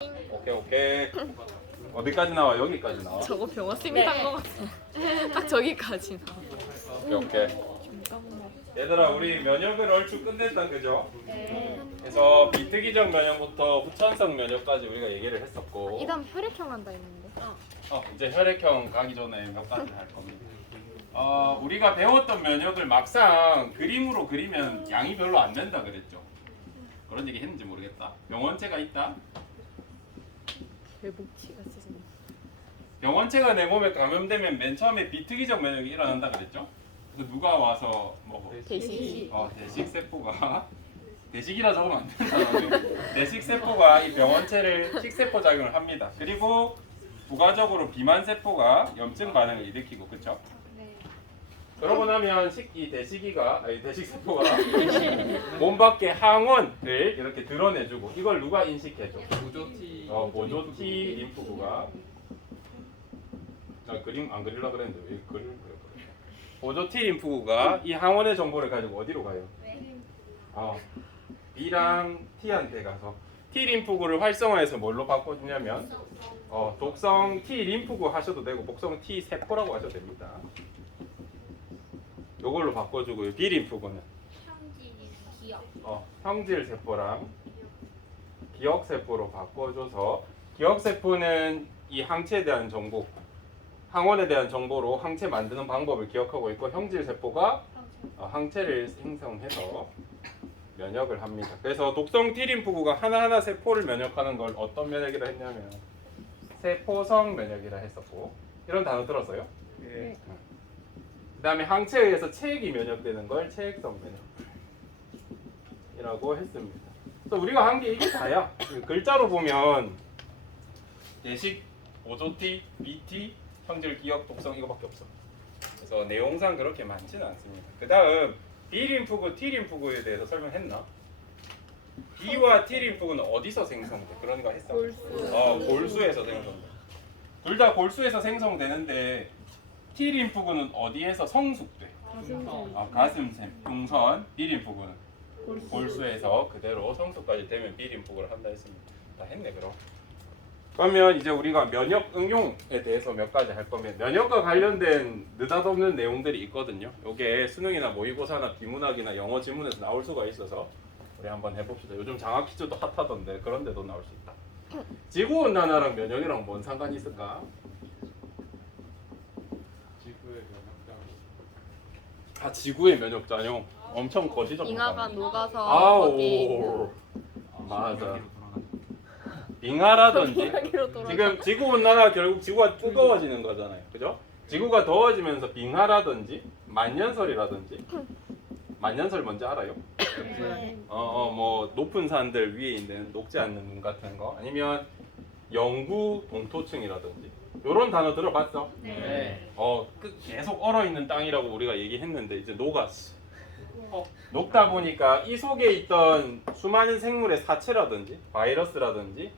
오케이 오케이. 어디까지 나와? 여기까지 나와. 저거 병원쌤이 딴거 같아. 딱 저기까지 나와. 오케이 오케이. 얘들아 우리 면역을 얼추 끝냈다 그죠? 네. 그래서 비특이적 면역부터 후천성 면역까지 우리가 얘기를 했었고 이다음 혈액형 한다 했는데. 이제 혈액형 가기 전에 몇 가지 할 겁니다. 우리가 배웠던 면역을 막상 그림으로 그리면 양이 별로 안 된다 그랬죠? 그런 얘기 했는지 모르겠다. 병원체가 있다? 개복치가 쓰는. 병원체가 내 몸에 감염되면 맨 처음에 비특이적 면역이 일어난다 그랬죠? 그래서 누가 와서 뭐 대시. 대식세포가 대식이라 적으면 안 된다. 대식세포가 이 병원체를 식세포 작용을 합니다. 그리고 부가적으로 비만세포가 염증 반응을 일으키고 그렇죠? 그러고 나면 이 대식세포가 몸 밖에 항원을 이렇게 드러내주고 이걸 누가 인식해줘? 보조 T 림프구가 그림 안 그리려고 그랬는데 왜 그리려고 그래? 보조 T 림프구가 이 항원의 정보를 가지고 어디로 가요? B랑 T한테 가서 T 림프구를 활성화해서 뭘로 바꿔주냐면 독성 T 림프구 하셔도 되고 복성 T 세포라고 하셔도 됩니다. 요걸로 바꿔주고요. B 림프구는 형질 세포랑 기억 세포로 바꿔줘서 기억 세포는 이 항체에 대한 정보, 항원에 대한 정보로 항체 만드는 방법을 기억하고 있고 형질 세포가 항체를 생성해서 면역을 합니다. 그래서 독성 T 림프구가 하나하나 세포를 면역하는 걸 어떤 면역이라 했냐면 세포성 면역이라 했었고 이런 단어 들었어요? 네. 그 다음에 항체에 의해서 체액이 면역되는 걸 체액성 면역이라고 했습니다. 그래서 우리가 한 게 이게 다야. 글자로 보면 대식, 보조T, BT, 형질, 기억, 독성 이거밖에 없어. 그래서 내용상 그렇게 많지는 않습니다. 그 다음 B림프구, T림프구에 대해서 설명했나? B와 T림프구는 어디서 생성돼? 그런 거 했어? 골수에서 생성돼. 둘 다 골수에서 생성되는데 T림프구는 어디에서 성숙돼? 가슴샘, 풍선. B림프구는 골수에서 그대로 성숙까지 되면 B림프구를 한다 했습니다. 다 했네 그럼. 그러면 이제 우리가 면역 응용에 대해서 몇 가지 할 거면 면역과 관련된 느닷없는 내용들이 있거든요. 이게 수능이나 모의고사나 비문학이나 영어 지문에서 나올 수가 있어서 우리 한번 해봅시다. 요즘 장학 퀴즈도 핫하던데 그런 데도 나올 수 있다. 지구온난화랑 면역이랑 뭔 상관이 있을까? 지구의 면역자용 엄청 거시적. 잉하가 녹아서 거기 맞아. 빙하라든지 호랑이로 돌아가. 지금 지구 온난화 결국 지구가 뜨거워지는 거잖아요, 그죠? 지구가 더워지면서 빙하라든지 만년설이라든지 만년설 뭔지 알아요? 뭐 높은 산들 위에 있는 녹지 않는 눈 같은 거 아니면 영구 동토층이라든지 이런 단어 들어봤어? 네. 계속 얼어 있는 땅이라고 우리가 얘기했는데 이제 녹았어. 녹다 보니까 이 속에 있던 수많은 생물의 사체라든지 바이러스라든지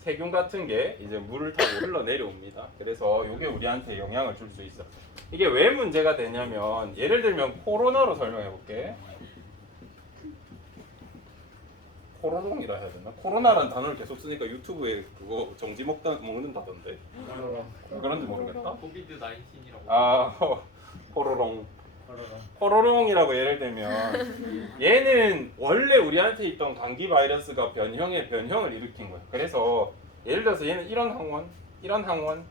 세균 같은 게 이제 물을 타고 흘러내려옵니다. 그래서 이게 우리한테 영향을 줄 수 있어. 이게 왜 문제가 되냐면 예를 들면 코로나로 설명해 볼게. 코로롱이라 해야 되나? 코로나라는 단어를 계속 쓰니까 유튜브에 그거 정지 먹는다던데. 그런지 모르겠다. 코비드 19이라고. 코로롱. 코로롱이라고 예를 들면 얘는 원래 우리한테 있던 감기 바이러스가 변형의 변형을 일으킨 거예요. 그래서 예를 들어서 얘는 이런 항원, 이런 항원,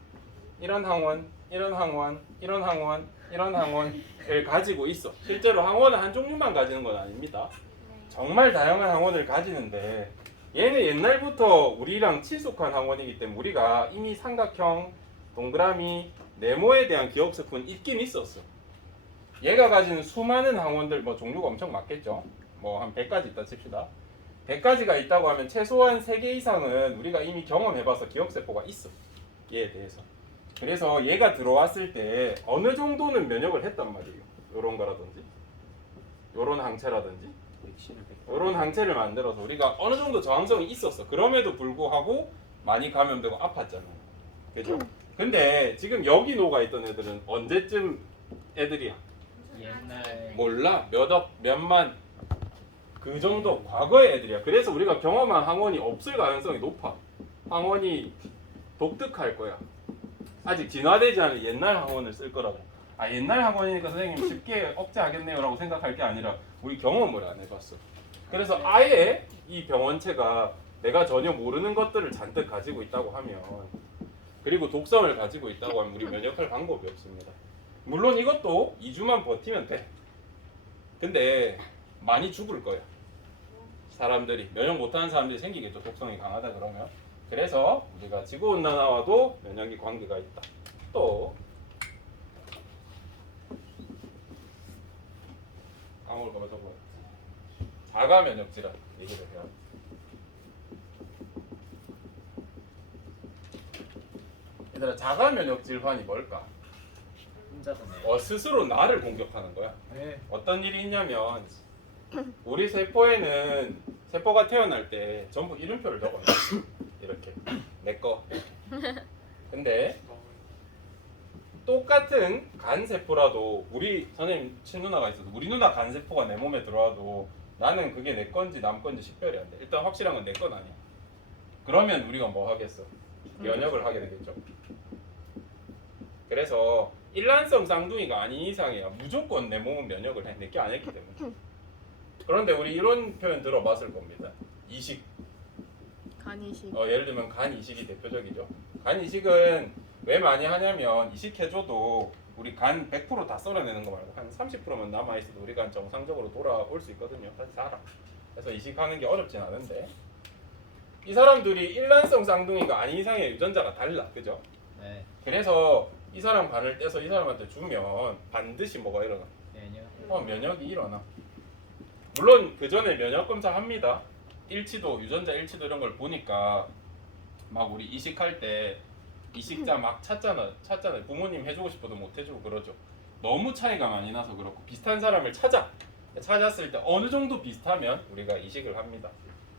이런 항원, 이런 항원, 이런 항원, 이런 항원을 가지고 있어. 실제로 항원은 한 종류만 가지는 건 아닙니다. 정말 다양한 항원을 가지는데 얘는 옛날부터 우리랑 친숙한 항원이기 때문에 우리가 이미 삼각형, 동그라미, 네모에 대한 기억세포는 있긴 있었어. 얘가 가지는 수많은 항원들 뭐 종류가 엄청 많겠죠. 뭐 한 100가지 있다 칩시다. 100가지가 있다고 하면 최소한 3개 이상은 우리가 이미 경험해봐서 기억세포가 있어. 얘에 대해서. 그래서 얘가 들어왔을 때 어느 정도는 면역을 했단 말이에요. 요런 거라든지 요런 항체라든지 요런 항체를 만들어서 우리가 어느 정도 저항성이 있었어. 그럼에도 불구하고 많이 감염되고 아팠잖아요. 그죠? 근데 지금 여기 녹아있던 애들은 언제쯤 애들이야? 옛날 몰라. 몇만 그 정도 과거의 애들이야. 그래서 우리가 경험한 항원이 없을 가능성이 높아. 항원이 독특할 거야. 아직 진화되지 않은 옛날 항원을 쓸 거라고. 아 옛날 항원이니까 선생님 쉽게 억제하겠네요라고 생각할 게 아니라 우리 경험을 안 해봤어. 그래서 아예 이 병원체가 내가 전혀 모르는 것들을 잔뜩 가지고 있다고 하면, 그리고 독성을 가지고 있다고 하면 우리 면역할 방법이 없습니다. 물론 이것도 2주만 버티면 돼. 근데 많이 죽을 거야. 사람들이 면역 못하는 사람들이 생기겠죠. 독성이 강하다 그러면. 그래서 우리가 지구온난화와도 면역이 관계가 있다. 또 아무걸 거면 더 자가 면역 질환 얘기를 해요. 얘들아, 자가 면역 질환이 뭘까? 혼자서네. 스스로 나를 공격하는 거야. 네. 어떤 일이 있냐면 우리 세포에는 세포가 태어날 때 전부 이름표를 적어요. 이렇게 내 거. 근데 똑같은 간 세포라도 우리 선생님 친누나가 있어도 우리 누나 간 세포가 내 몸에 들어와도 나는 그게 내 건지 남 건지 식별이 안 돼. 일단 확실한 건 내 건 아니야. 그러면 우리가 뭐 하겠어? 면역을 하게 되겠죠. 그래서 일란성 쌍둥이가 아닌 이상이야 무조건 내 몸은 면역을 해. 내게 안 했기 때문에. 그런데 우리 이런 표현 들어봤을 겁니다. 이식. 간이식. 예를 들면 간 이식이 대표적이죠. 간 이식은 왜 많이 하냐면 이식해줘도 우리 간 100% 다 썰어내는 거 말고 한 30%만 남아있어도 우리 간 정상적으로 돌아올 수 있거든요. 다시 살아. 그래서 이식하는 게 어렵진 않은데 이 사람들이 일란성 쌍둥이가 아닌 이상의 유전자가 달라. 그죠? 네. 그래서 이 사람 간을 떼서 이 사람한테 주면 반드시 뭐가 일어나? 면역. 면역이 일어나. 물론 그 전에 면역 검사 합니다. 일치도, 유전자 일치도 이런 걸 보니까 막 우리 이식할 때 이식자 막 찾잖아요. 부모님 해주고 싶어도 못 해주고 그러죠. 너무 차이가 많이 나서 그렇고 비슷한 사람을 찾았을 때 어느 정도 비슷하면 우리가 이식을 합니다.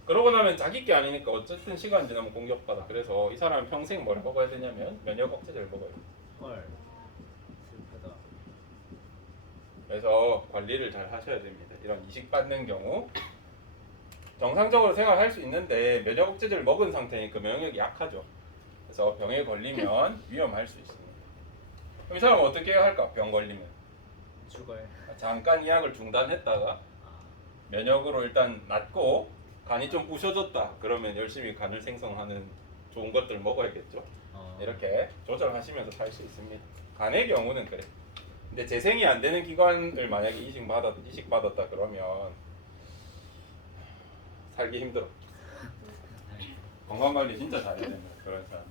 그러고 나면 자기 게 아니니까 어쨌든 시간 지나면 공격받아. 그래서 이 사람은 평생 뭘 먹어야 되냐면 면역 억제제를 먹어요. 헐. 슬프다. 그래서 관리를 잘 하셔야 됩니다. 이런 이식받는 경우 정상적으로 생활할 수 있는데 면역 억제제를 먹은 상태니까 면역력이 약하죠. 그래서 병에 걸리면 위험할 수 있습니다. 그럼 이 사람은 어떻게 해야 할까? 병 걸리면 죽어요. 잠깐 이 약을 중단했다가 면역으로 일단 낫고 간이 좀 부셔졌다 그러면 열심히 간을 생성하는 좋은 것들 먹어야겠죠. 이렇게 조절하시면서 살 수 있습니다. 간의 경우는 그래. 근데 재생이 안 되는 기관을 만약에 이식받았다 그러면 살기 힘들어. 건강관리 진짜 잘해야 되는 그런 사람.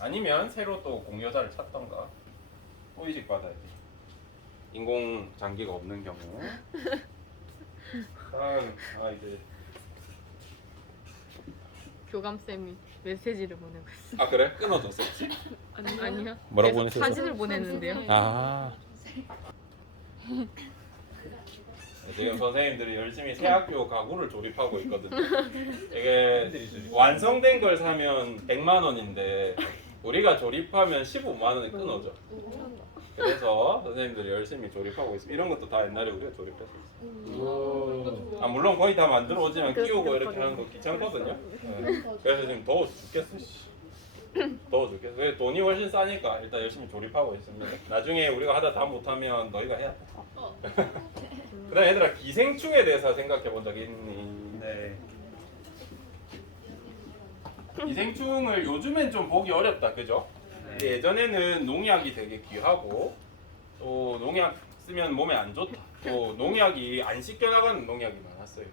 아니면 새로 또 공여자를 찾던가 또 이식받아야 돼. 인공 장기가 없는 경우. 이제 교감 쌤이 메시지를 보내고 있어. 그래? 끊어졌어. 아니요. 뭐라고 계속 보내셨어요? 사진을 보내는데요. 지금 선생님들이 열심히 새 학교 가구를 조립하고 있거든요. 이게 완성된 걸 사면 100만 원인데 우리가 조립하면 15만 원에 끊어져. 그래서 선생님들이 열심히 조립하고 있습니다. 이런 것도 다 옛날에 우리가 조립해서 있어요. 물론 거의 다 만들어 오지만 끼우고 이렇게 하는 거 귀찮거든요. 그래서 지금 더워서 죽겠어. 더워 죽겠어. 왜 돈이 훨씬 싸니까 일단 열심히 조립하고 있습니다. 나중에 우리가 하다 다 못하면 너희가 해야 돼. 그다음 얘들아 기생충에 대해서 생각해 본 적 있니? 네. 기생충을 요즘엔 좀 보기 어렵다, 그죠? 근데 예전에는 농약이 되게 귀하고 또 농약 쓰면 몸에 안 좋다. 또 농약이 안 씻겨나가는 농약이 많았어요.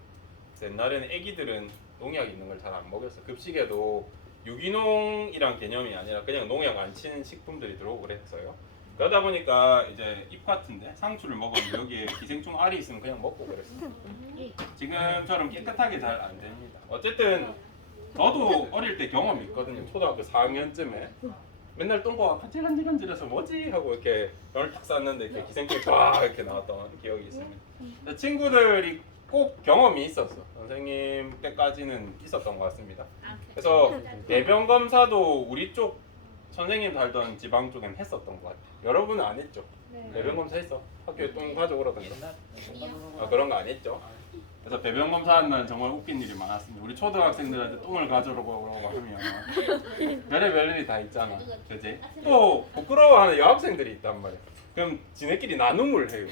그래서 옛날에는 애기들은 농약 있는 걸 잘 안 먹였어. 급식에도 유기농이란 개념이 아니라 그냥 농약 안 치는 식품들이 들어오고 그랬어요. 그러다 보니까 이제 잎 같은데 상추를 먹으면 여기에 기생충 알이 있으면 그냥 먹고 그랬어요. 지금처럼 깨끗하게 잘 안 됩니다. 어쨌든 저도 어릴 때 경험이 있거든요. 초등학교 4학년쯤에 맨날 똥꼬가 간질간질간질해서 뭐지 하고 이렇게 병을 탁 쌌는데 이렇게 기생충이 쫙 이렇게 나왔던 기억이 있습니다. 친구들이 꼭 경험이 있었어. 선생님 때까지는 있었던 것 같습니다. 그래서 내병 검사도 우리 쪽 선생님 살던 지방 쪽엔 했었던 것 같아요. 여러분은 안 했죠? 내병 검사 했어? 학교에 똥 가져오라던가. 그런 거 안 했죠? 그래서 배변 검사하는 날 정말 웃긴 일이 많았습니다. 우리 초등학생들한테 똥을 가져오라고 하면 별의별 일이 다 있잖아, 그지? 또 부끄러워하는 여학생들이 있단 말이야. 그럼 지네끼리 나눔을 해요.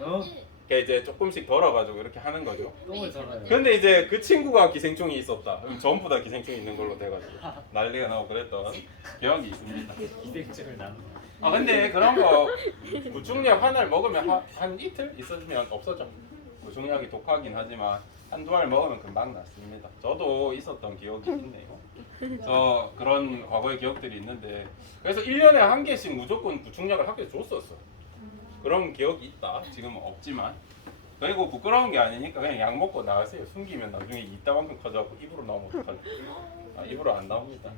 어? 그러니까 이제 조금씩 덜어가지고 이렇게 하는 거죠. 똥을 썰어요. 근데 이제 그 친구가 기생충이 있었다. 그럼 전부 다 기생충이 있는 걸로 돼가지고 난리가 나고 그랬던 기억이 있습니다. 기생충을 나누. 아 근데 그런 거 무중약 하나를 먹으면 한 이틀 있으면 없어져. 무중약이 독하긴 하지만 한두 알 먹으면 금방 낫습니다. 저도 있었던 기억이 있네요. 저 그런 과거의 기억들이 있는데 그래서 1년에 한 개씩 무조건 무중약을 학교에 줬었어. 그런 기억이 있다. 지금은 없지만. 그리고 부끄러운 게 아니니까 그냥 약 먹고 나가세요. 숨기면 나중에 이따만큼 커져갖고 입으로 나오면 어떡하지? 아, 입으로 안 나옵니다.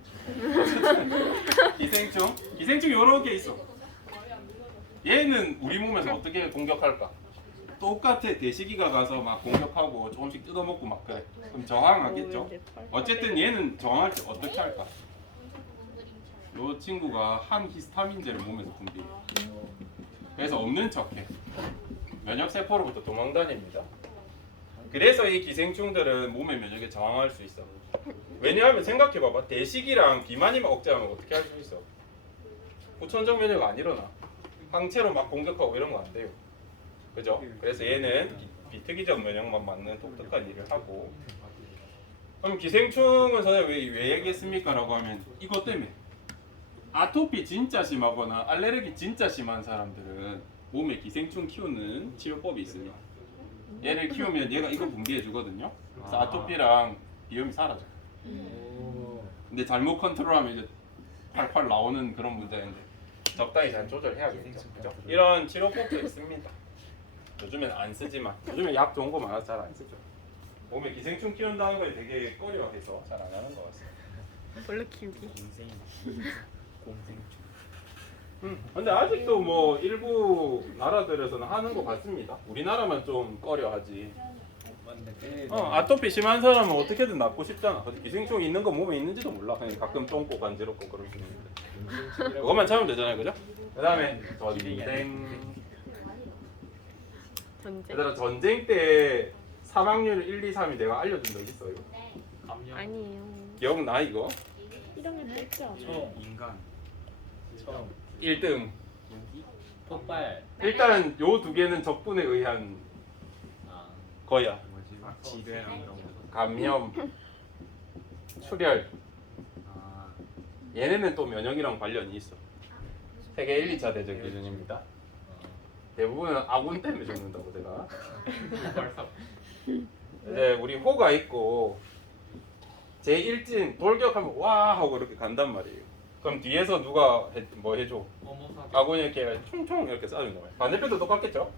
기생충? 기생충 요런 게 있어. 얘는 우리 몸에서 어떻게 공격할까? 똑같아. 대시기가 가서 막 공격하고 조금씩 뜯어먹고 막 그래. 그럼 저항하겠죠? 어쨌든 얘는 저항할 때 어떻게 할까? 요 친구가 항히스타민제를 몸에서 분비해. 그래서 없는 척해. 면역세포로부터 도망다닙니다. 그래서 이 기생충들은 몸의 면역에 저항할 수 있어. 왜냐하면 생각해봐봐. 대식이랑 비만이만 억제하면 어떻게 할 수 있어? 후천적 면역 안 일어나. 항체로 막 공격하고 이런 거 안 돼요. 그죠? 그래서 얘는 비특이적 면역만 맞는 독특한 일을 하고. 그럼 기생충은 선생님 왜 얘기했습니까? 라고 하면 이것 때문에. 아토피 진짜 심하거나 알레르기 진짜 심한 사람들은 몸에 기생충 키우는 치료법이 있습니다. 얘를 키우면 얘가 이거 분비해 주거든요. 그래서 아토피랑 비염이 사라져. 근데 잘못 컨트롤하면 이제 팔팔 나오는 그런 문제인데 적당히 잘 조절해야겠죠. 그죠? 이런 치료법도 있습니다. 요즘엔 안 쓰지만 요즘엔 약 좋은 거 많아서 잘 안 쓰죠. 몸에 기생충 키운다는 걸 되게 꺼려해서 잘 안 하는 것 같습니다. 원래 키우기. 근데 아직도 뭐 일부 나라들에서는 하는 것 같습니다. 우리나라만 좀 꺼려하지. 맞네. 아토피 심한 사람은 어떻게든 낫고 싶잖아. 근데 기생충 있는 거 몸에 있는지도 몰라. 그냥 가끔 똥꼬 간지럽고 그럴 수 있는데. 그것만 참으면 되잖아요, 그죠? 그다음에 전쟁. 전쟁? 얘들아 전쟁 때 사망률 1, 2, 3이 내가 알려준 적 있어요. 아니에요. 기억나 이거? 1학년 때 했죠. 총 인간 총 1등. 폭발. 일단 요 두 개는 적분에 의한 아, 거야. 뭐지? 지뢰랑 이런 거. 감염, 출혈. 아, 얘네는 또 면역이랑 관련이 있어. 세계 1, 2차 대전 기준입니다. 대부분은 아군 때문에 죽는다고 제가. 이제 우리 호가 있고 제 일진 돌격하면 와 하고 이렇게 간단 말이에요. 그럼 뒤에서 누가 뭐 해줘? 아군이 이렇게 총총 이렇게 쏴준단 말이에요. 반대편도 똑같겠죠?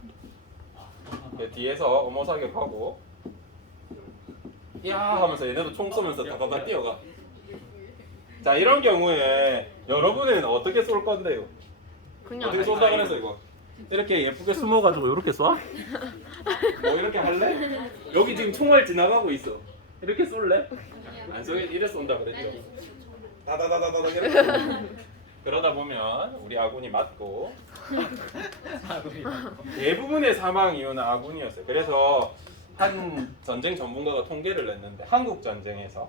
뒤에서 어머 사격하고 야 하면서 얘네도 총 쏘면서 다다다 뛰어가. 자 이런 경우에 여러분은 어떻게 쏠 건데요? 그냥 어떻게 쏜다 그래서 이거 이렇게 예쁘게 숨어가지고 이렇게 쏴? 뭐 이렇게 할래? 여기 지금 총알 지나가고 있어. 이렇게 쏠래? 안 쏘게 이래 쏜다 그랬죠. 다다다다다 이렇게. 그러다 보면 우리 아군이 맞고 대부분의 사망 이유는 아군이었어요. 그래서 한 전쟁 전문가가 통계를 냈는데 한국 전쟁에서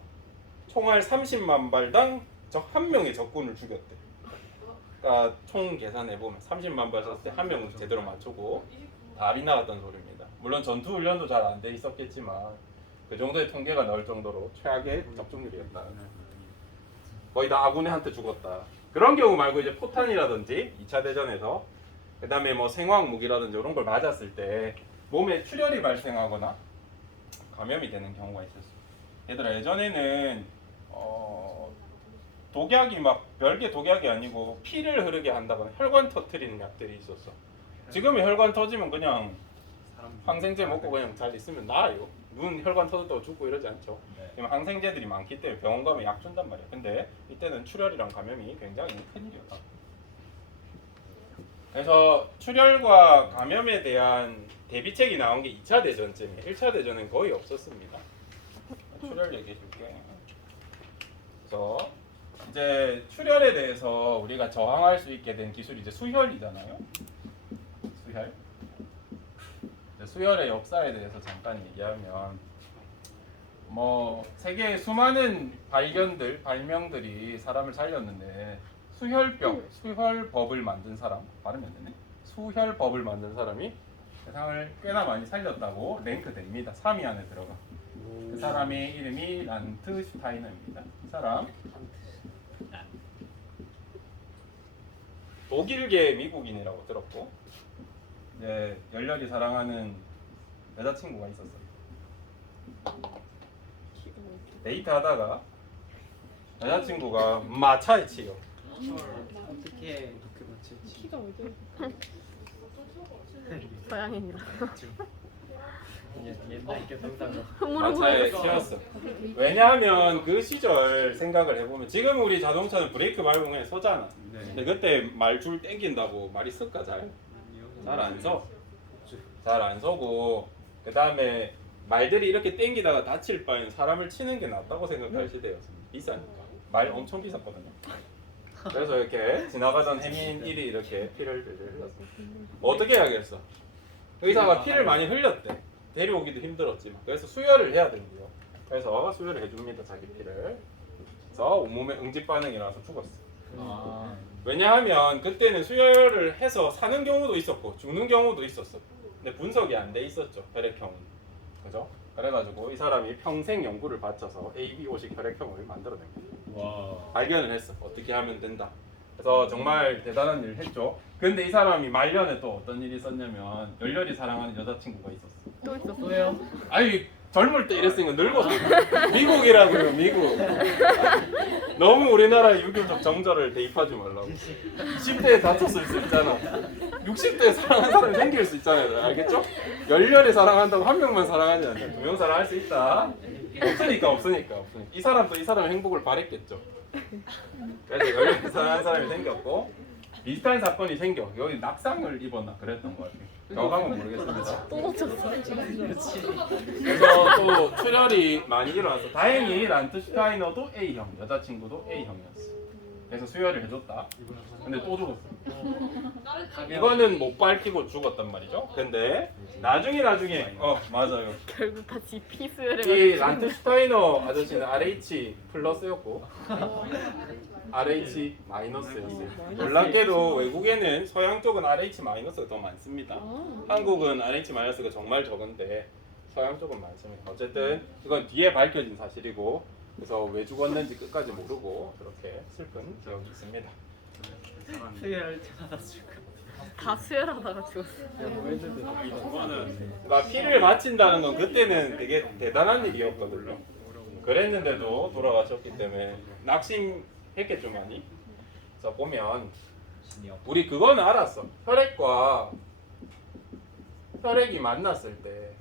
총알 30만 발당 적 한 명의 적군을 죽였대. 그러니까 총 계산해 보면 30만 발 쐈을 때 한 명은 제대로 맞추고 다 빗나갔던 소리입니다. 물론 전투 훈련도 잘 안 돼 있었겠지만 그 정도의 통계가 나올 정도로 최악의 적중률이었다. 거의 다 아군한테 죽었다. 그런 경우 말고 이제 포탄이라든지 2차 대전에서 그다음에 뭐 생화학 무기라든지 이런 걸 맞았을 때 몸에 출혈이 발생하거나 감염이 되는 경우가 있었어요. 얘들아 예전에는 독약이 막 별개 독약이 아니고 피를 흐르게 한다거나 혈관 터트리는 약들이 있었어. 지금은 혈관 터지면 그냥 항생제 먹고 그냥 잘 있으면 나아요. 눈 혈관 터졌다고 죽고 이러지 않죠. 지금 항생제들이 많기 때문에 병원 가면 약 준단 말이야. 근데 이때는 출혈이랑 감염이 굉장히 큰일이었다. 그래서 출혈과 감염에 대한 대비책이 나온 게 2차 대전쯤이에요. 1차 대전은 거의 없었습니다. 출혈 얘기해 줄게. 그래서 이제 출혈에 대해서 우리가 저항할 수 있게 된 기술이 이제 수혈이잖아요. 수혈의 역사에 대해서 잠깐 얘기하면 뭐 세계의 수많은 발견들, 발명들이 사람을 살렸는데 수혈법을 만든 사람, 발음이 안 되네. 수혈법을 만든 사람이 세상을 꽤나 많이 살렸다고 랭크됩니다. 3위 안에 들어가. 그 사람의 이름이 란트 슈타이너입니다. 이 사람 독일계 미국인이라고 들었고 이제 열렬히 사랑하는 여자친구가 있었어요. 데이트하다가 여자친구가 마차에 치여. 어떻게 그렇게 맞췄지? 서양인이라. 옛날 교통사고. 마차에 치였어. 왜냐하면 그 시절 생각을 해보면 지금 우리 자동차는 브레이크 밟으면 그냥 서잖아. 근데 그때 말줄 땡긴다고 말이 섞까 잘 안 서. 잘 안 서고 그 다음에 말들이 이렇게 땡기다가 다칠 바에는 사람을 치는 게 낫다고 생각할 시대였습니다. 비싸니까. 말 엄청 비쌌거든요. 그래서 이렇게 지나가던 해민 일이 이렇게 피를 흘렸습니다. 어떻게 해야겠어? 의사가 피를 많이 흘렸대. 데려오기도 힘들었지만 그래서 수혈을 해야 된대요. 그래서 수혈을 해줍니다. 자기 피를. 그래서 온몸에 응집 반응이 나서 죽었어. 왜냐하면 그때는 수혈을 해서 사는 경우도 있었고 죽는 경우도 있었어. 근데 분석이 안 돼 있었죠. 혈액형은. 그죠? 그래가지고 이 사람이 평생 연구를 바쳐서 ABO식 혈액형을 만들어낸 거예요. 발견을 했어. 어떻게 하면 된다. 그래서 정말 대단한 일을 했죠. 근데 이 사람이 말년에 또 어떤 일이 있었냐면 열렬히 사랑하는 여자친구가 있었어. 또 있었어. 또요? 아니 젊을 때 이랬으니까 늙었어. 미국이라고요, 미국. 너무 우리나라 유교적 정절을 대입하지 말라고. 20대에 다쳤을 수 있잖아. 60대에 사랑하는 사람이 생길 수 있잖아요. 알겠죠? 열렬히 사랑한다고 한 명만 사랑하지 않아요. 두 명 사랑할 수 있다. 없으니까. 이 사람도 이 사람의 행복을 바랬겠죠. 그래서 열렬히 사랑하는 사람이 생겼고 비슷한 사건이 생겨. 여기 낙상을 입었나 그랬던 것 같아요. 정확한 모르겠습니다. 또 놓쳤어. 그래서 또 출혈이 많이 일어나서 다행히 란트 슈타이너도 A형, 여자친구도 A형이었어. 그래서 수혈을 해줬다. 근데 또 죽었어. 이거는 못 밝히고 죽었단 말이죠. 근데 나중에 맞아요. 결국 다시 피 수혈을. 이 란트 슈타이너 아저씨는 RH 플러스였고 RH 마이너스였어요. 놀랍게도 외국에는 서양 쪽은 RH 마이너스가 더 많습니다. 한국은 RH 마이너스가 정말 적은데 서양 쪽은 많습니다. 어쨌든 이건 뒤에 밝혀진 사실이고 그래서 왜 죽었는지 끝까지 모르고 그렇게 슬픈 기억이 있습니다. 수혈 하다 죽고. 다 수혈하다가 죽었어. 그러니까 피를 바친다는 건 그때는 되게 대단한 일이었거든요. 그랬는데도 돌아가셨기 때문에 낙심했겠죠 많이. 그래서 보면 우리 그거는 알았어. 혈액과 혈액이 만났을 때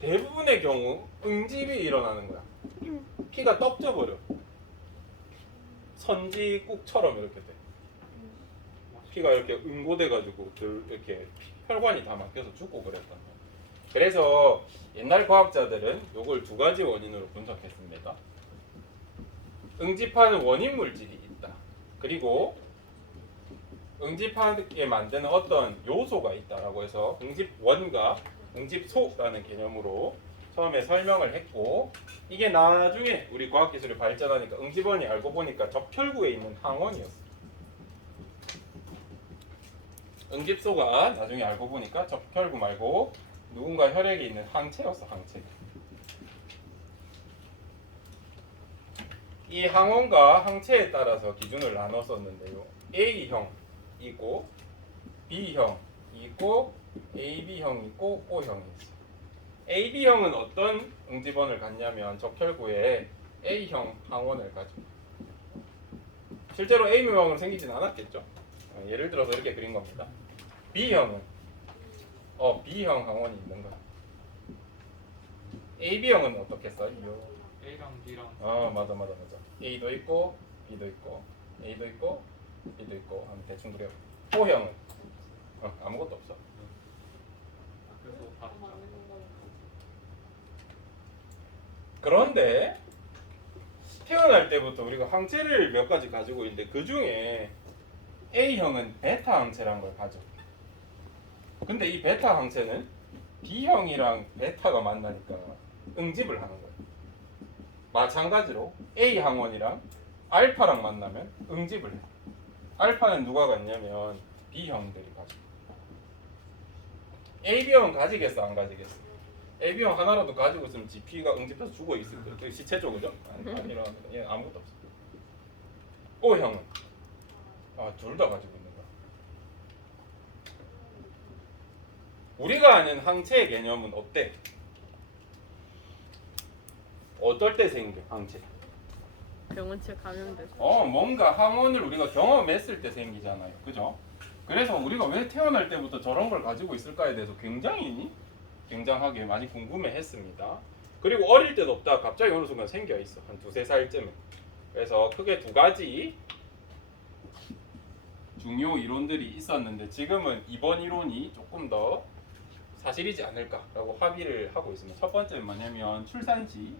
대부분의 경우 응집이 일어나는 거야. 피가 떡져버려. 선지국처럼 이렇게 돼. 피가 이렇게 응고돼가지고 이렇게 혈관이 다 막혀서 죽고 그랬단 말이야. 그래서 옛날 과학자들은 이걸 두 가지 원인으로 분석했습니다. 응집하는 원인 물질이 있다. 그리고 응집하게 만드는 어떤 요소가 있다라고 해서 응집원과 응집소라는 개념으로 처음에 설명을 했고 이게 나중에 우리 과학기술이 발전하니까 응집원이 알고 보니까 적혈구에 있는 항원이었어. 응집소가 나중에 알고 보니까 적혈구 말고 누군가 혈액에 있는 항체였어. 항체. 이 항원과 항체에 따라서 기준을 나눴었는데요. A형 있고 B형 있고 AB형 있고 O형이 있어요. AB형은 어떤 응집원을 갖냐면 적혈구에 A형 항원을 가지고 실제로 A형으로 생기진 않았겠죠. 예를 들어서 이렇게 그린 겁니다. B형은 B형 항원이 있는 거야. AB형은 어떻겠어? A랑 B랑 맞아. A도 있고 B도 있고 A도 있고 B도 있고 하면 대충 그래요. O형은 아무것도 없어. 그래서 다 그런데 태어날 때부터 우리가 항체를 몇 가지 가지고 있는데 그 중에 A형은 베타 항체라는 걸 가져. 근데 이 베타 항체는 B형이랑 베타가 만나니까 응집을 하는 거예요. 마찬가지로 A 항원이랑 알파랑 만나면 응집을 해요. 알파는 누가 갖냐면 B형들이 가지고. AB형 가지겠어 안 가지겠어? AB형 하나라도 가지고 있으면 GP가 응집해서 죽어 있을 거예요. 되게 시체죠, 그죠? 아니라 얘 아무것도 없어. O형은 둘 다 가지고 있는 거야. 우리가 아는 항체의 개념은 어때? 어떨 때 생겨 항체? 병원체 감염돼서. 뭔가 항원을 우리가 경험했을 때 생기잖아요, 그죠? 그래서 우리가 왜 태어날 때부터 저런 걸 가지고 있을까에 대해서 굉장하게 많이 궁금해했습니다. 그리고 어릴 때도 없다 갑자기 어느 순간 생겨 있어, 한 2-3살쯤에. 그래서 크게 두 가지 중요 이론들이 있었는데 지금은 이번 이론이 조금 더 사실이지 않을까라고 합의를 하고 있습니다. 첫 번째는 뭐냐면 출산 시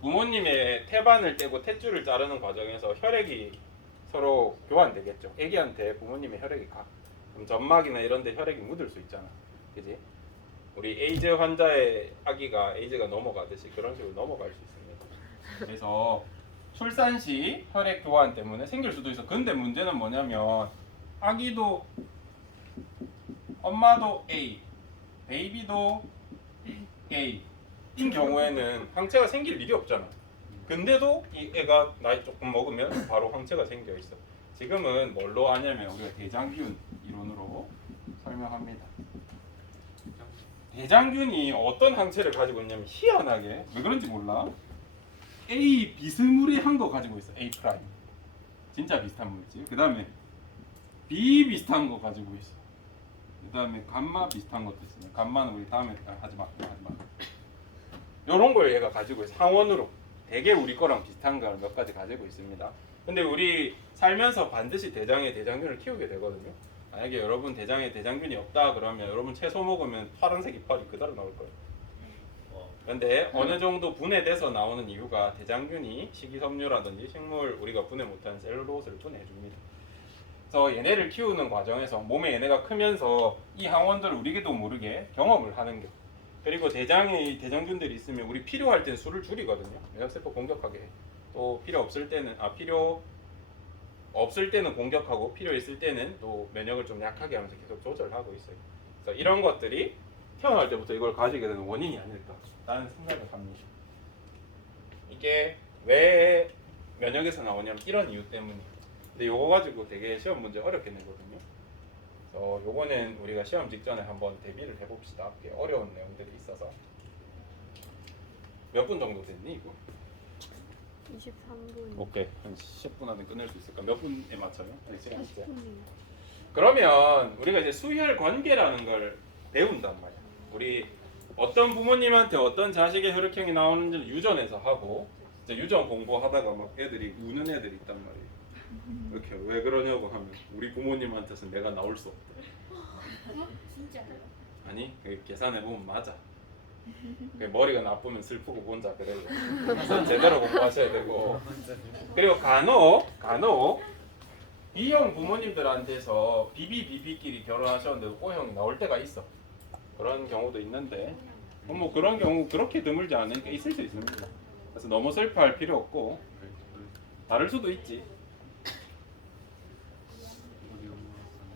부모님의 태반을 떼고 탯줄을 자르는 과정에서 혈액이 서로 교환되겠죠. 애기한테 부모님의 혈액이 가. 그럼 점막이나 이런 데 혈액이 묻을 수 있잖아. 그지? 우리 에이즈 환자의 아기가 에이즈가 넘어가듯이 그런 식으로 넘어갈 수 있습니다. 그래서 출산 시 혈액 교환 때문에 생길 수도 있어. 근데 문제는 뭐냐면 아기도 엄마도 A, 베이비도 A 인 경우에는 항체가 생길 일이 없잖아. 근데도 이 애가 나이 조금 먹으면 바로 항체가 생겨 있어. 지금은 뭘로 하냐면 우리가 대장균 이론으로 설명합니다. 대장균이 어떤 항체를 가지고 있냐면 희한하게 왜 그런지 몰라. A 비스무리한 거 가지고 있어. A 프라임. 진짜 비슷한 물질. 그 다음에 B 비슷한 거 가지고 있어. 그 다음에 감마 비슷한 것도 있어요. 감마는 우리 다음에 하지마. 요런 걸 얘가 가지고 있어. 항원으로. 되게 우리 거랑 비슷한 걸 몇 가지 가지고 있습니다. 근데 우리 살면서 반드시 대장에 대장균을 키우게 되거든요. 만약에 여러분 대장에 대장균이 없다 그러면 여러분 채소 먹으면 파란색 이빨이 그대로 나올 거예요. 근데 어느 정도 분해돼서 나오는 이유가 대장균이 식이섬유라든지 식물 우리가 분해 못하는 셀룰로스를 분해해줍니다. 그래서 얘네를 키우는 과정에서 몸에 얘네가 크면서 이 항원들을 우리도 모르게 경험을 하는 게. 그리고 대장에 대장균들이 있으면 우리 필요할 때는 수를 줄이거든요. 면역세포 공격하게 해. 또 필요 없을 때는 공격하고 필요 있을 때는 또 면역을 좀 약하게 하면서 계속 조절하고 있어요. 그래서 이런 것들이 태어날 때부터 이걸 가지게 되는 원인이 아닐까라는 생각을 합니다. 이게 왜 면역에서 나오냐면 이런 이유 때문이에요. 근데 요거 가지고 되게 시험 문제 어렵게 내거든요. 그래서 요거는 우리가 시험 직전에 한번 대비를 해봅시다. 어려운 내용들이 있어서. 몇 분 정도 됐니 이거? 23분. 오케이, 한 10분 안에 끝낼 수 있을까? 몇 분에 맞춰요? 시간 있어요? 40분이요. 그러면 우리가 이제 수혈 관계라는 걸 배운단 말이야. 우리 어떤 부모님한테 어떤 자식의 혈액형이 나오는지를 유전에서 하고 이제 유전 공부하다가 막 애들이 우는 애들이 있단 말이에요. 이렇게 왜 그러냐고 하면 우리 부모님한테서 내가 나올 수 없대. 진짜요? 아니 계산해 보면 맞아. 머리가 나쁘면 슬프고 혼자 그래요. 그래서 제대로 공부하셔야 되고. 그리고 간혹 B형 부모님들한테서 BBBB끼리 결혼하셨는데 O형이 나올 때가 있어. 그런 경우도 있는데 뭐 그런 경우 그렇게 드물지 않으니까 있을 수 있습니다. 그래서 너무 슬퍼할 필요 없고 다를 수도 있지.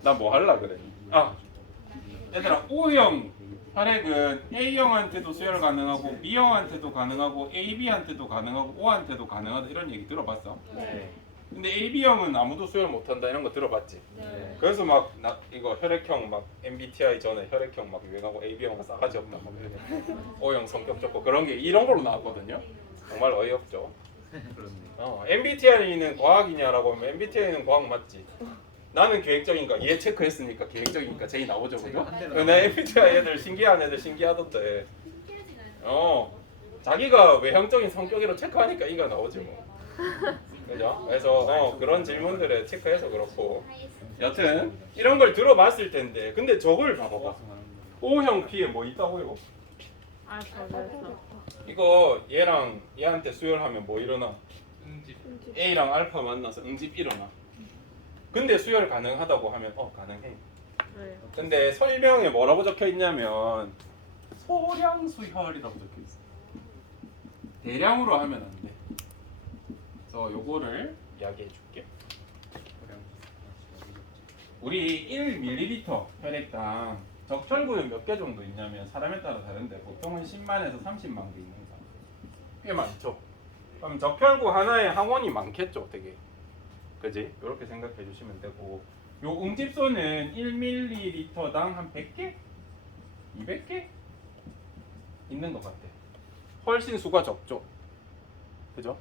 나 뭐 할라 그래? 얘들아 O형 혈액은 A형한테도 수혈 가능하고 B형한테도 가능하고 AB한테도 가능하고 O한테도 가능하다 이런 얘기 들어봤어? 네. 근데 AB형은 아무도 수혈 못한다 이런 거 들어봤지? 네. 그래서 막 이거 혈액형 막 MBTI 전에 혈액형 막 유행하고 AB형은 싸가지 없다 막 O형 성격 좋고 그런 게 이런 걸로 나왔거든요. 정말 어이없죠. 그렇네. MBTI는 과학이냐라고 하면 MBTI는 과학 맞지? 나는 계획적인가? 얘 체크했으니까 계획적이니까 제이 나오죠, 그죠? 내 MBTI 애들 신기한 애들 신기하던데. 자기가 외형적인 성격으로 체크하니까 이가 나오지 뭐. 그죠? 그래서 그런 질문들에 체크해서 그렇고. 여튼 이런 걸 들어봤을 텐데, 근데 저걸 봐봐봐. O형 P에 뭐 있다고요? 알파벳에서. 이거 얘랑 얘한테 수혈하면 뭐 일어나? 응집 A랑 알파 만나서 응집 일어나. 근데 수혈 가능하다고 하면 가능해. 네. 근데 설명에 뭐라고 적혀 있냐면 소량 수혈이라고 적혀 있어. 대량으로 하면 안 돼. 그래서 요거를 이야기해 줄게. 우리 1ml 혈액당 적혈구는 몇 개 정도 있냐면 사람에 따라 다른데 보통은 10만에서 30만 개 있는 사람. 꽤 많죠. 그럼 적혈구 하나에 항원이 많겠죠, 되게. 그지? 이렇게 생각해 주시면 되고, 요 응집소는 1ml당 한 100개? 200개? 있는 것 같아. 훨씬 수가 적죠. 그죠?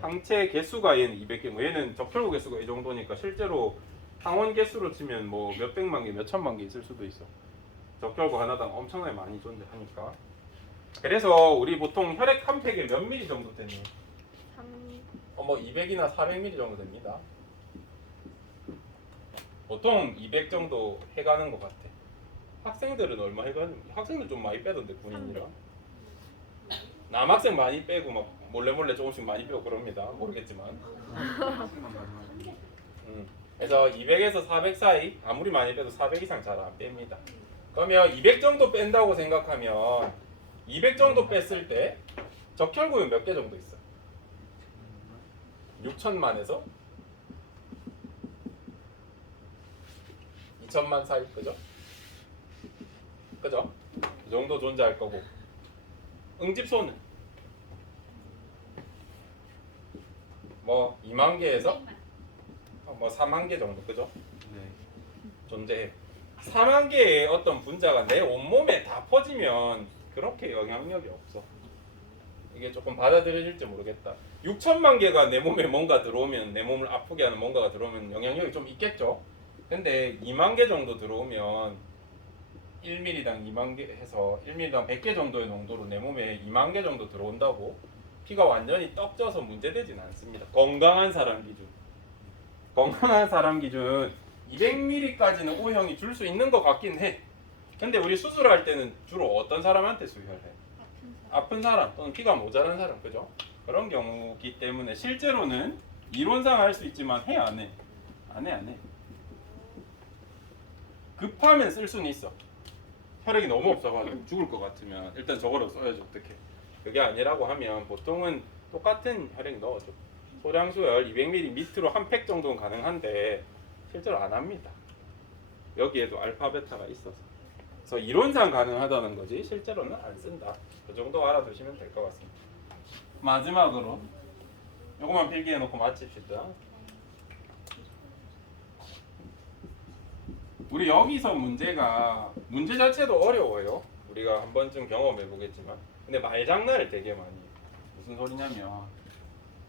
항체 개수가 얘는 200개고 얘는 적혈구 개수가 이 정도니까 실제로 항원 개수로 치면 뭐 몇백만 개, 몇천만 개 있을 수도 있어. 적혈구 하나당 엄청나게 많이 존재하니까. 그래서 우리 보통 혈액 한 팩에 몇 미리 정도 되니? 3 뭐 200이나 400ml 정도 됩니다. 보통 200 정도 해가는 것 같아. 학생들은 얼마 해가는? 학생들 좀 많이 빼던데 군인이라. 남학생 많이 빼고 막 몰래 조금씩 많이 빼고 그럽니다. 모르겠지만. 그래서 200에서 400 사이 아무리 많이 빼도 400 이상 잘 안 뺍니다. 그러면 200 정도 뺀다고 생각하면 200 정도 뺐을 때 적혈구는 몇 개 정도 있어? 6천만에서 2천만 사이, 그죠? 그죠? 그 정도 존재할 거고 응집소는 뭐 2만 개에서 뭐 4만 개 정도, 그죠? 네. 존재해. 4만 개의 어떤 분자가 내 온몸에 다 퍼지면 그렇게 영향력이 없어. 이게 조금 받아들여질지 모르겠다. 6천만 개가 내 몸에 뭔가 들어오면, 내 몸을 아프게 하는 뭔가가 들어오면 영향력이 좀 있겠죠. 근데 2만 개 정도 들어오면 1ml당 2만 개 해서 1ml당 100개 정도의 농도로 내 몸에 2만 개 정도 들어온다고 피가 완전히 떡져서 문제되진 않습니다. 건강한 사람 기준. 건강한 사람 기준 200ml까지는 O형이 줄 수 있는 것 같긴 해. 근데 우리 수술할 때는 주로 어떤 사람한테 수혈해? 아픈 사람 또는 피가 모자란 사람, 그죠? 그런 경우기 때문에 실제로는 이론상 할 수 있지만 해, 안 해? 안 해. 급하면 쓸 수는 있어. 혈액이 너무 없어가지고 죽을 것 같으면 일단 저거로 써야지 어떡해. 그게 아니라고 하면 보통은 똑같은 혈액 넣어줘. 소량수혈 200ml 밑으로 한 팩 정도는 가능한데 실제로 안 합니다. 여기에도 알파 베타가 있어서. 그래서 이론상 가능하다는 거지 실제로는 안 쓴다. 그 정도 알아두시면 될 것 같습니다. 마지막으로 요거만 필기해 놓고 마칩시다. 우리 여기서 문제 자체도 어려워요. 우리가 한 번쯤 경험해 보겠지만 근데 말장난을 되게 많이 해요. 무슨 소리냐면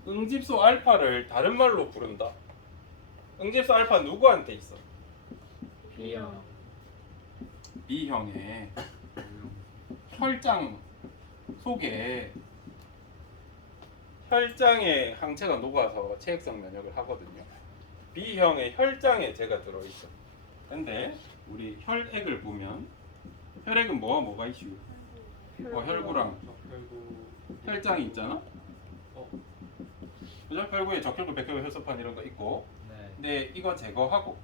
응집소 알파를 다른 말로 부른다. 응집소 알파 누구한테 있어? B형. B형의 혈장 속에 혈장에 항체가 녹아서 체액성 면역을 하거든요. B형의 혈장에 제가 들어있어. 근데 우리 혈액을 보면 혈액은 뭐가 이슈? 혈구랑 적혈구 혈장이 있잖아. 어. 그죠? 혈구에 적혈구, 백혈구, 혈소판 이런 거 있고. 네. 근데 이거 제거하고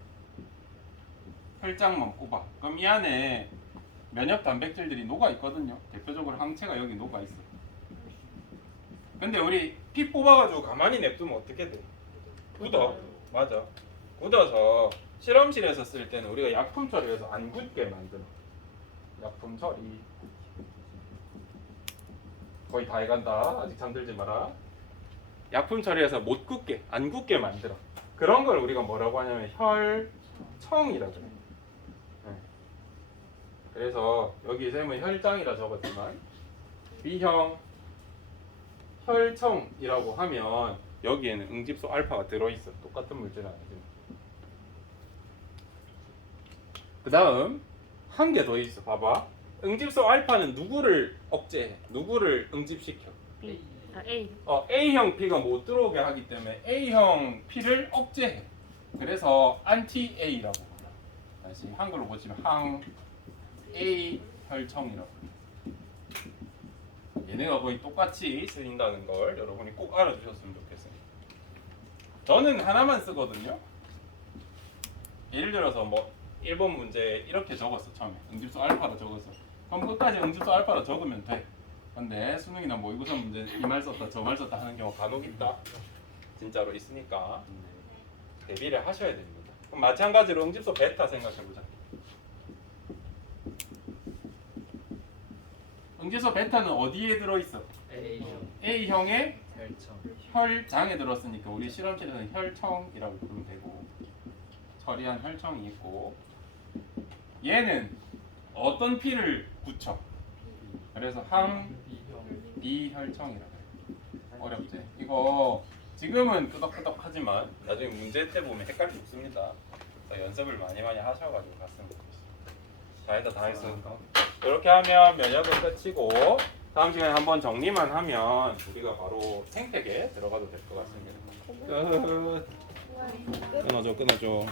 혈장만 꼽아. 그럼 이 안에 면역 단백질들이 녹아 있거든요. 대표적으로 항체가 여기 녹아 있어. 근데 우리 피 뽑아가지고 가만히 냅두면 어떻게 돼? 굳어. 맞아. 굳어서 실험실에서 쓸 때는 우리가 약품 처리해서 안 굳게 만들어. 약품 처리. 거의 다 해간다. 아직 잠들지 마라. 약품 처리해서 못 굳게, 안 굳게 만들어. 그런 걸 우리가 뭐라고 하냐면 혈청이라고 그래. 네. 그래서 여기 쌤은 혈장이라 적었지만 B형 혈청이라고 하면 여기에는 응집소 알파가 들어있어. 똑같은 물질은 아니지만. 그 다음 한 개 더 있어. 봐봐. 응집소 알파는 누구를 억제해? 누구를 응집시켜? B. A. A형 P가 못 들어오게 하기 때문에 A형 P를 억제해. 그래서 안티-A라고 불러. 다시 한글로 보시면 항-A 혈청이라고 불러. 얘네가 거의 똑같이 쓰인다는 걸 여러분이 꼭 알아주셨으면 좋겠어요. 저는 하나만 쓰거든요. 예를 들어서 뭐 1번 문제 이렇게 적었어 처음에 응집수 알파로 적었어. 그럼 끝까지 응집수 알파로 적으면 돼. 근데 수능이나 모의고사 문제 이 말 썼다 저 말 썼다 하는 경우 간혹 있다. 진짜로 있으니까 대비를 하셔야 됩니다. 그럼 마찬가지로 응집수 베타 생각해보자. 응집수 베타는 어디에 들어있어? A형의 혈청. 혈장에 들었으니까 우리 실험실에서는 혈청이라고 부르면 되고 처리한 혈청이 있고 얘는 어떤 피를 붙여? 그래서 항 비혈청이라고 해요. 어렵지? 이거 지금은 끄덕끄덕하지만 나중에 문제 때 보면 헷갈릴 수 있습니다. 연습을 많이 하셔가지고 갔으면 좋겠어요. 자 일단 다 했으니까 이렇게 하면 면역은 끝이고 다음 시간에 한번 정리만 하면 우리가 바로 생태계 들어가도 될 것 같습니다. 끝. 끊어줘.